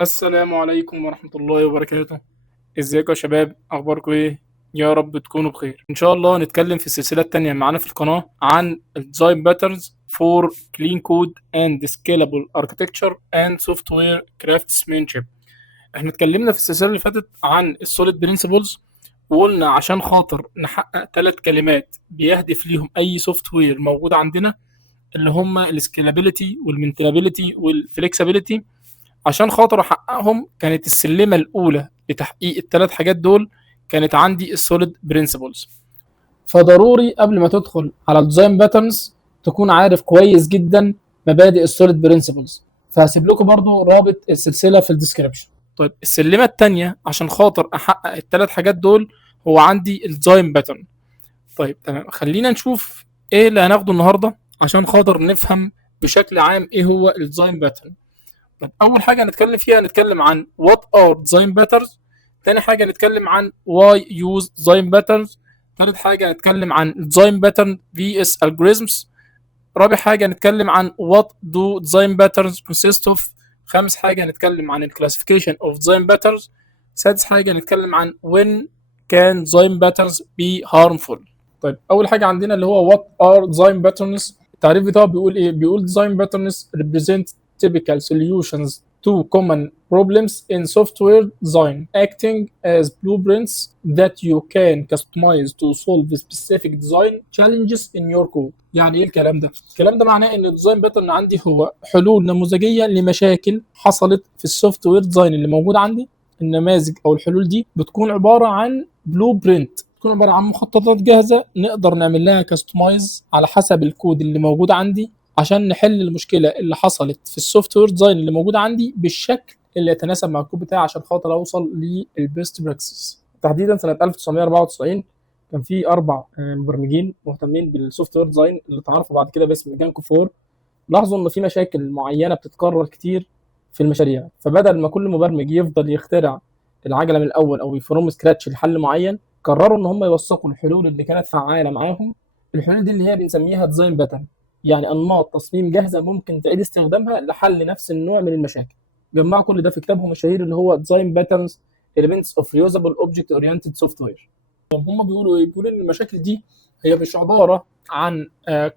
السلام عليكم ورحمة الله وبركاته. ازيكم يا شباب، اخباركم ايه؟ يا رب تكونوا بخير. ان شاء الله هنتكلم في السلسلة التانية معانا في القناة عن الديزاين باترنز for clean code and scalable architecture and software craftsmanship. احنا اتكلمنا في السلسلة اللي فاتت عن السوليد برينسيبلز، وقلنا عشان خاطر نحقق 3 كلمات بيهدف ليهم اي سوفت وير موجود عندنا، اللي هما السكيلابيلتي والمينتنابيلتي والفليكسابيلتي. عشان خاطر احققهم كانت السلمه الاولى لتحقيق ال3 حاجات دول كانت عندي السوليد برينسيبلز. فضروري قبل ما تدخل على الديزاين باترنز تكون عارف كويس جدا مبادئ السوليد برينسيبلز، فهسيب لكم برضو رابط السلسله في الديسكربشن. طيب السلمه الثانيه عشان خاطر احقق ال3 حاجات دول هو عندي الديزاين باترن. طيب تمام، خلينا نشوف ايه اللي هناخده النهارده عشان خاطر نفهم بشكل عام ايه هو الديزاين باترن. طب اول حاجه هنتكلم فيها هنتكلم عن what are design patterns. تاني حاجه هنتكلم عن why use design patterns. تالت حاجه هنتكلم عن design pattern vs algorithms. رابع حاجه هنتكلم عن what do design patterns consist of. خامس حاجه هنتكلم عن classification of design patterns. سادس حاجه هنتكلم عن when can design patterns be harmful. طيب اول حاجه عندنا اللي هو what are design patterns. التعريف بتاعه بيقول ايه؟ بيقول design patterns represent typical solutions to common problems in software design, acting as blueprints that you can customize to solve specific design challenges in your code. يعني ايه الكلام ده؟ الكلام ده معناه ان الديزاين باترن عندي هو حلول نموذجيه لمشاكل حصلت في السوفت وير ديزاين اللي موجود عندي. النماذج او الحلول دي بتكون عباره عن بلو برنت، بتكون عباره عن مخططات جاهزه نقدر نعمل لها كاستمايز على حسب الكود اللي موجود عندي عشان نحل المشكله اللي حصلت في السوفت وير ديزاين اللي موجود عندي بالشكل اللي يتناسب مع الكود بتاعي عشان خاطر اوصل للبيست براكسس. تحديدا سنه 1994 كان في 4 مبرمجين مهتمين بالسوفت وير ديزاين اللي اتعرفوا بعد كده باسم جانكو 4. لاحظوا ان في مشاكل معينه بتتكرر كتير في المشاريع، فبدل ما كل مبرمج يفضل يخترع العجله من الاول او فروم سكراتش لحل معين، قرروا ان هم يوثقوا الحلول اللي كانت فعاله معاهم. الحلول دي اللي هي بنسميها ديزاين باترن، يعني انماط تصميم جاهزه ممكن تعيد استخدامها لحل نفس النوع من المشاكل. جمعوا كل ده في كتابهم الشهير اللي هو ديزاين باترنز Elements of Reusable Object Oriented Software. هم بيقولوا ايه؟ بيقولوا ان المشاكل دي هي مش عباره عن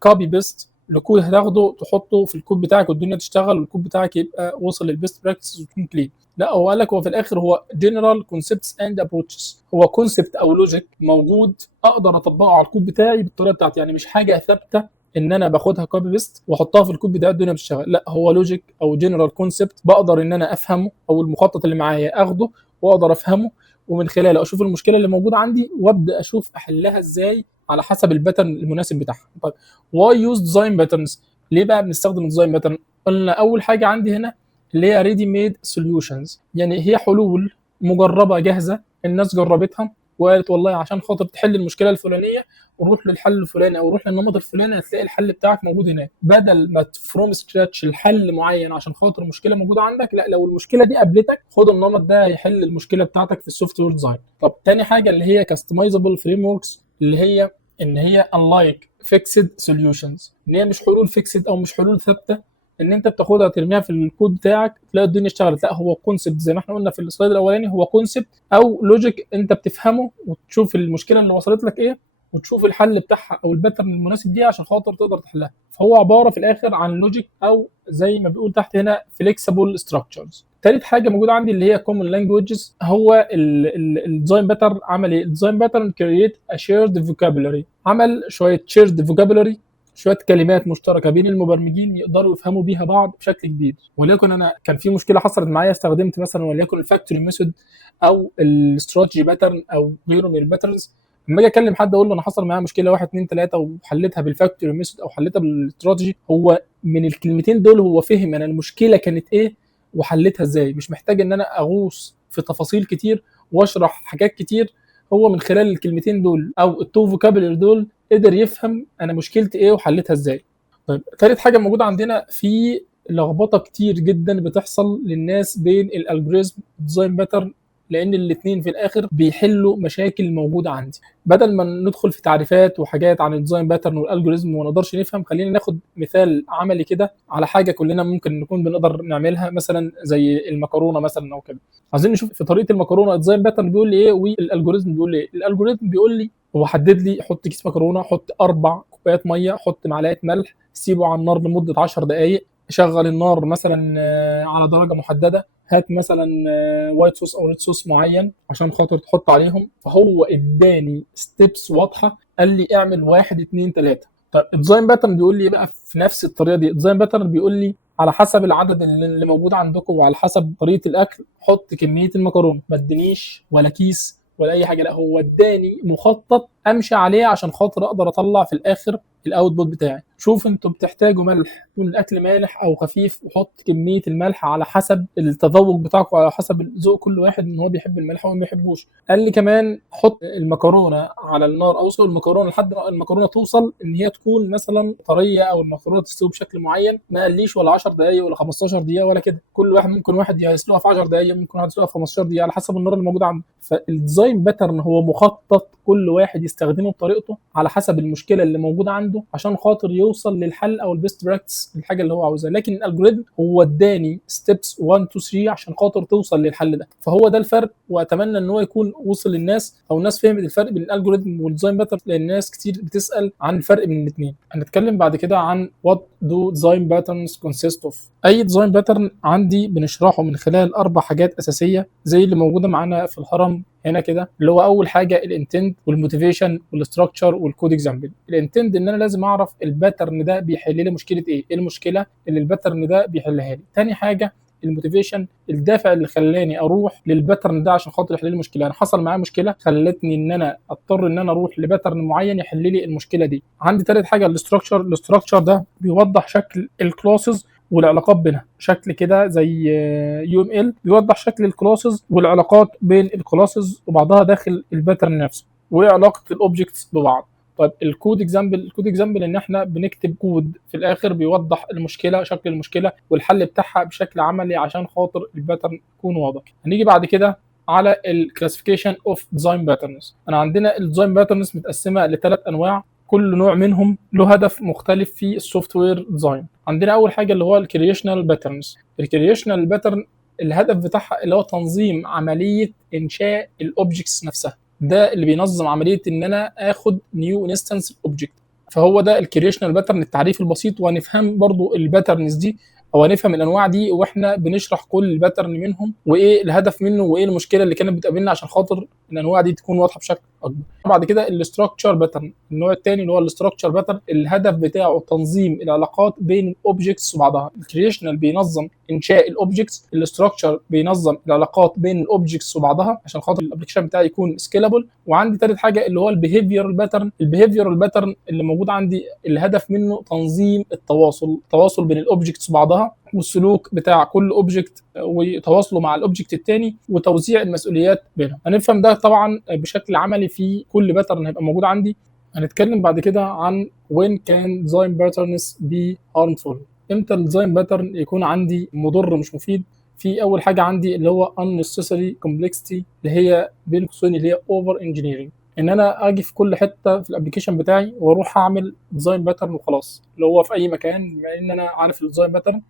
كوبي بيست لكود هتاخده تحطه في الكود بتاعك والدنيا تشتغل والكود بتاعك يبقى وصل للبيست براكتس وكومبليت. لا، هو قال لك هو في الاخر هو جنرال كونسبتس اند ابروتشز، هو كونسبت او لوجيك موجود اقدر اطبقه على الكود بتاعي بالطريقه بتاعتي، يعني مش حاجه ثابته ان انا باخدها كوبي بيست واحطها في الكود بتاعي الدنيا بتشتغل. لا، هو لوجيك او جنرال كونسبت بقدر ان انا افهمه، او المخطط اللي معايا اخده واقدر افهمه، ومن خلاله اشوف المشكله اللي موجوده عندي وابدا اشوف احلها ازاي على حسب الباترن المناسب بتاعها. طيب واي يوز ديزاين باترنز؟ ليه بقى بنستخدم الديزاين باترن؟ قلنا اول حاجه عندي هنا اللي هي ريدي ميد سوليوشنز، يعني هي حلول مجربه جاهزه الناس جربتها وقالت والله عشان خاطر تحل المشكله الفلانيه وروح للحل الفلاني او روح للنمط الفلاني هتلاقي الحل بتاعك موجود هناك، بدل ما فروم سكراتش الحل معين عشان خاطر مشكله موجوده عندك. لا، لو المشكله دي قابلتك خد النمط ده هيحل المشكله بتاعتك في السوفت وير ديزاين. طب تاني حاجه اللي هي كاستمايزابل فريم وركس، اللي هي ان هي unlike fixed solutions، ان هي مش حلول فيكسد او مش حلول ثابته ان انت بتاخدها ترميها في الكود بتاعك تلاقي الدنيا اشتغلت. لا، هو كونسبت زي ما احنا قلنا في السلايد الاولاني، هو كونسبت او لوجيك انت بتفهمه وتشوف المشكله اللي وصلت لك ايه وتشوف الحل بتاعها او الباترن المناسب دي عشان خاطر تقدر تحلها. فهو عباره في الاخر عن لوجيك او زي ما بيقول تحت هنا فليكسبل ستراكشرز. تالت حاجه موجوده عندي اللي هي كومن لانجويجز. هو الديزاين باترن عمل ايه؟ الديزاين باترن كرييت ا شيرد فوكابولري، عمل شويه شيرد فوكابولري، شويه كلمات مشتركه بين المبرمجين يقدروا يفهموا بيها بعض بشكل كبير. وليكن انا كان في مشكله حصلت معايا استخدمت مثلا وليكن الفاكتوري ميثود او الاستراتيجي باترن او غيره من الباترنز. لما اجي اكلم حد اقول له انا حصل معايا مشكله 1 2 3 وحليتها بالفاكتوري ميثود او حليتها بالاستراتيجي، هو من الكلمتين دول هو فهم انا المشكله كانت ايه وحليتها ازاي، مش محتاج ان انا اغوص في تفاصيل كتير واشرح حاجات كتير. هو من خلال الكلمتين دول او التو فوكابلر دول قدر يفهم انا مشكلتي ايه وحليتها ازاي. طيب ثالث حاجه موجوده عندنا في لخبطه كتير جدا بتحصل للناس بين الالجوريزم ديزاين باترن لان الاثنين في الاخر بيحلوا مشاكل موجوده عندي. بدل ما ندخل في تعريفات وحاجات عن الديزاين باترن والالجوريزم وما نقدرش نفهم، خلينا ناخد مثال عملي كده على حاجه كلنا ممكن نكون بنقدر نعملها، مثلا زي المكرونه مثلا او كده. عايزين نشوف في طريقه المكرونه الديزاين باترن بيقول لي ايه والالجوريزم بيقول لي ايه. الالجوريزم بيقول لي هو حدد لي حط كيس مكرونه، حط 4 كوبايات ميه، حط معلقه ملح، سيبه على النار لمده 10 دقائق، شغل النار مثلا على درجه محدده، هات مثلا وايت صوص او ريد صوص معين عشان خاطر تحط عليهم. فهو اداني ستيبس واضحه، قال لي اعمل 1 2 3. طيب الديزاين باترن بيقول لي إيه بقى في نفس الطريقه دي؟ الديزاين باترن بيقول لي على حسب العدد اللي موجود عندكم وعلى حسب طريقه الاكل حط كميه المكرونه. ما ادانيش ولا كيس ولا اي حاجه، لا هو اداني مخطط امشي عليه عشان خاطر اقدر اطلع في الاخر الاوتبوت بتاعي. شوف انتوا بتحتاجوا ملح، يكون الاكل مالح او خفيف، وحط كميه الملح على حسب التذوق بتاعكم، على حسب ذوق كل واحد ان هو بيحب الملح وما بيحبوش. قال لي كمان حط المكرونه على النار، اوصل المكرونه لحد ما المكرونه توصل ان هي تكون مثلا طريه او المكرونه تستوي بشكل معين. ما قاليش ولا 10 دقائق ولا 15 دقيقه ولا كده، كل واحد ممكن واحد يسلقها في 10 دقائق، ممكن واحد يسلقها في 15 دقيقه على حسب النار اللي موجوده عنده. فالديزاين باترن هو مخطط كل واحد يستخدمه بطريقته على حسب المشكله اللي موجوده عنده عشان خاطر يوصل للحل او البيست براكتس الحاجه اللي هو عاوزها. لكن الالجوريثم هو اداني ستيبس 1 2 3 عشان خاطر توصل للحل ده. فهو ده الفرق، واتمنى ان هو يكون وصل للناس او الناس فهمت الفرق بين الالجوريثم والديزاين باترن، لان الناس كتير بتسال عن الفرق بين الاثنين. هنتكلم بعد كده عن what do design patterns consist of. اي ديزاين باترن عندي بنشرحه من خلال 4 حاجات اساسيه زي اللي موجوده معانا في الهرم هنا كده، اللي هو اول حاجه الانتند والموتيفيشن والاستراكشر والكود اكزامبل. الانتند ان انا لازم اعرف الباترن ده بيحل لي مشكله ايه المشكله اللي الباترن ده بيحلها لي. تاني حاجه الموتيفيشن، الدافع اللي خلاني اروح للباترن ده عشان خاطر يحل لي المشكله. انا حصل معايا مشكله خلتني ان انا اضطر ان انا اروح لباترن معين يحل لي المشكله دي. عندي ثالث حاجه الاستراكشر ده بيوضح شكل الكلاسز والعلاقات بينها، شكل كده زي يو ام ال بيوضح شكل الكلاسز والعلاقات بين الكلاسز وبعضها داخل الباترن نفسه، وايه علاقه الاوبجكتس ببعض. طيب الكود اكزامبل ان احنا بنكتب كود في الاخر بيوضح المشكله، شكل المشكله والحل بتاعها بشكل عملي عشان خاطر الباترن يكون واضح. هنيجي بعد كده على الكلاسيفيكيشن اوف ديزاين باترنز. انا عندنا الديزاين باترنز متقسمه ل3 انواع، كل نوع منهم له هدف مختلف في السوفت وير ديزاين. عندنا اول حاجه اللي هو الكرييشنال باترنز. الكرييشنال باترن الهدف بتاعها اللي هو تنظيم عمليه انشاء الاوبجكتس نفسها، ده اللي بينظم عمليه ان انا اخد نيو انستنس اوبجكت. فهو ده الكرييشنال باترن التعريف البسيط، وهنفهم برضو الباترنز دي او هنفهم الانواع دي واحنا بنشرح كل باترن منهم وايه الهدف منه وايه المشكله اللي كانت بتقابلنا عشان خاطر الانواع دي تكون واضحه بشكل اكبر. بعد كده الاستراكشر باترن، النوع الثاني اللي هو الاستراكشر باترن الهدف بتاعه تنظيم العلاقات بين الاوبجكتس وبعضها. الكرييشنال بينظم انشاء الاوبجكتس، الاستراكشر بينظم العلاقات بين الاوبجكتس وبعضها عشان خاطر الابلكيشن بتاعي يكون سكيلابل. وعندي ثالث حاجه اللي هو البيهيفيرال باترن. البيهيفيرال باترن اللي موجود عندي الهدف منه تنظيم التواصل بين الاوبجكتس وبعضها والسلوك بتاع كل اوبجكت وتواصله مع الاوبجكت الثاني وتوزيع المسؤوليات بينهم. هنفهم ده طبعا بشكل عملي في كل باترن هيبقى موجود عندي. هنتكلم بعد كده عن when can design patterns be harmful. امتى الديزاين باترن يكون عندي مضر مش مفيد؟ في اول حاجه عندي اللي هو unnecessary complexity، اللي هي بين قوسين اللي هي over engineering، ان انا اجي في كل حته في الابلكيشن بتاعي واروح اعمل ديزاين باترن وخلاص، اللي هو في اي مكان بما ان انا عارف الديزاين باترن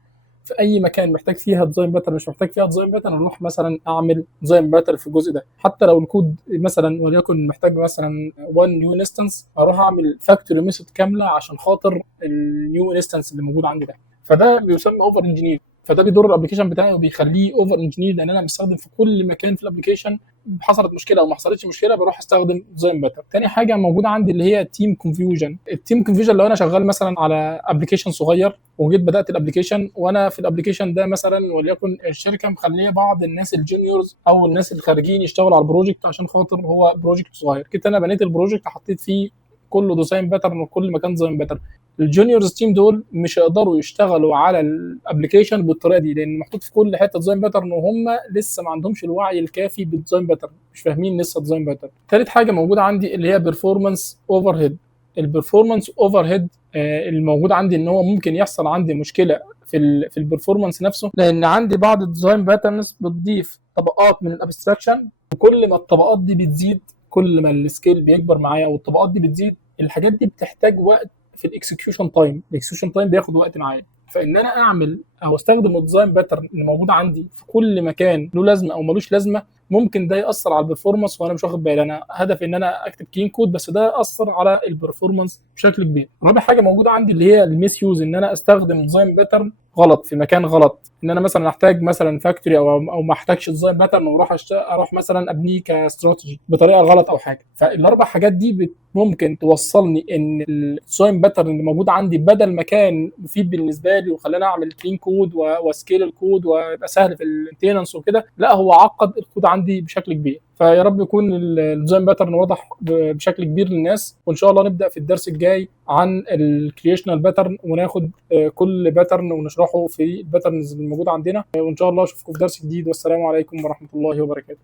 في اي مكان محتاج فيها ديزاين باترن مش محتاج فيها ديزاين باترن اروح مثلا اعمل ديزاين باترن في الجزء ده. حتى لو الكود مثلا وليكن محتاج مثلا 1 نيو انستنس اروح اعمل فاكتوري ميثود كامله عشان خاطر النيو انستنس اللي موجود عندي ده. فده بيسمى اوفر انجينير، فده بيضر الابلكيشن بتاعي وبيخليه اوفر انجينير، لان انا مستخدم في كل مكان في الابلكيشن حصلت مشكله او ما حصلتش مشكله بروح استخدم ديزاين باترن. تاني حاجه موجوده عندي اللي هي تيم كونفيوجن. التيم كونفيوجن لو انا شغال مثلا على ابلكيشن صغير وجيت بدات الابلكيشن وانا في الابلكيشن ده مثلا وليكن الشركه مخليه بعض الناس الجونيورز او الناس الخارجين يشتغلوا على البروجكت عشان خاطر هو بروجكت صغير. كده انا بنيت البروجكت حطيت فيه كله ديزاين باترن وكل مكان ديزاين باترن. الجونيورز تيم دول مش هيقدروا يشتغلوا على الابلكيشن بالطريقه دي لان محطوط في كل حته ديزاين باترن وهم لسه ما عندهمش الوعي الكافي بالديزاين باترن، مش فاهمين لسه ديزاين باترن. ثالث حاجه موجوده عندي اللي هي بيرفورمانس اوفر هيد. البرفورمانس اوفر هيد الموجود عندي ان هو ممكن يحصل عندي مشكله في البرفورمانس نفسه، لان عندي بعض الديزاين باترنز بتضيف طبقات من الابستراكشن، وكل ما الطبقات دي بتزيد، كل ما السكيل بيكبر معايا والطبقات دي بتزيد، الحاجات دي بتحتاج وقت في الاكسكيوشن تايم. الاكسكيوشن تايم بياخد وقت معايا. فان انا اعمل او استخدم الديزاين باترن اللي موجود عندي في كل مكان له لازمه او ملوش لازمه، ممكن ده ياثر على البرفورمانس وانا مش واخد بالي. انا هدفي ان انا اكتب كلين كود، بس ده ياثر على البرفورمانس بشكل كبير. رابع حاجه موجوده عندي اللي هي الميس يوز، ان انا استخدم ديزاين باترن غلط في مكان غلط. ان انا مثلا احتاج مثلا فاكتوري او ما احتاجش ديزاين باترن واروح اروح مثلا ابنيه كاستراتيجي بطريقه غلط او حاجه. فالاربع حاجات دي ممكن توصلني ان الديزاين باترن اللي موجود عندي بدل ما كان مفيد بالنسبه لي وخلاني اعمل كلين كود وسكيل الكود ويبقى سهل في المينتيننس وكده، لا هو عقد الكود عندي بشكل كبير. فيا رب يكون الديزاين باترن واضح بشكل كبير للناس، وان شاء الله نبدا في الدرس الجاي عن الكرييشنال باترن، وناخد كل باترن ونشرحه في الباترنز الموجوده عندنا. وان شاء الله اشوفكم في درس جديد، والسلام عليكم ورحمه الله وبركاته.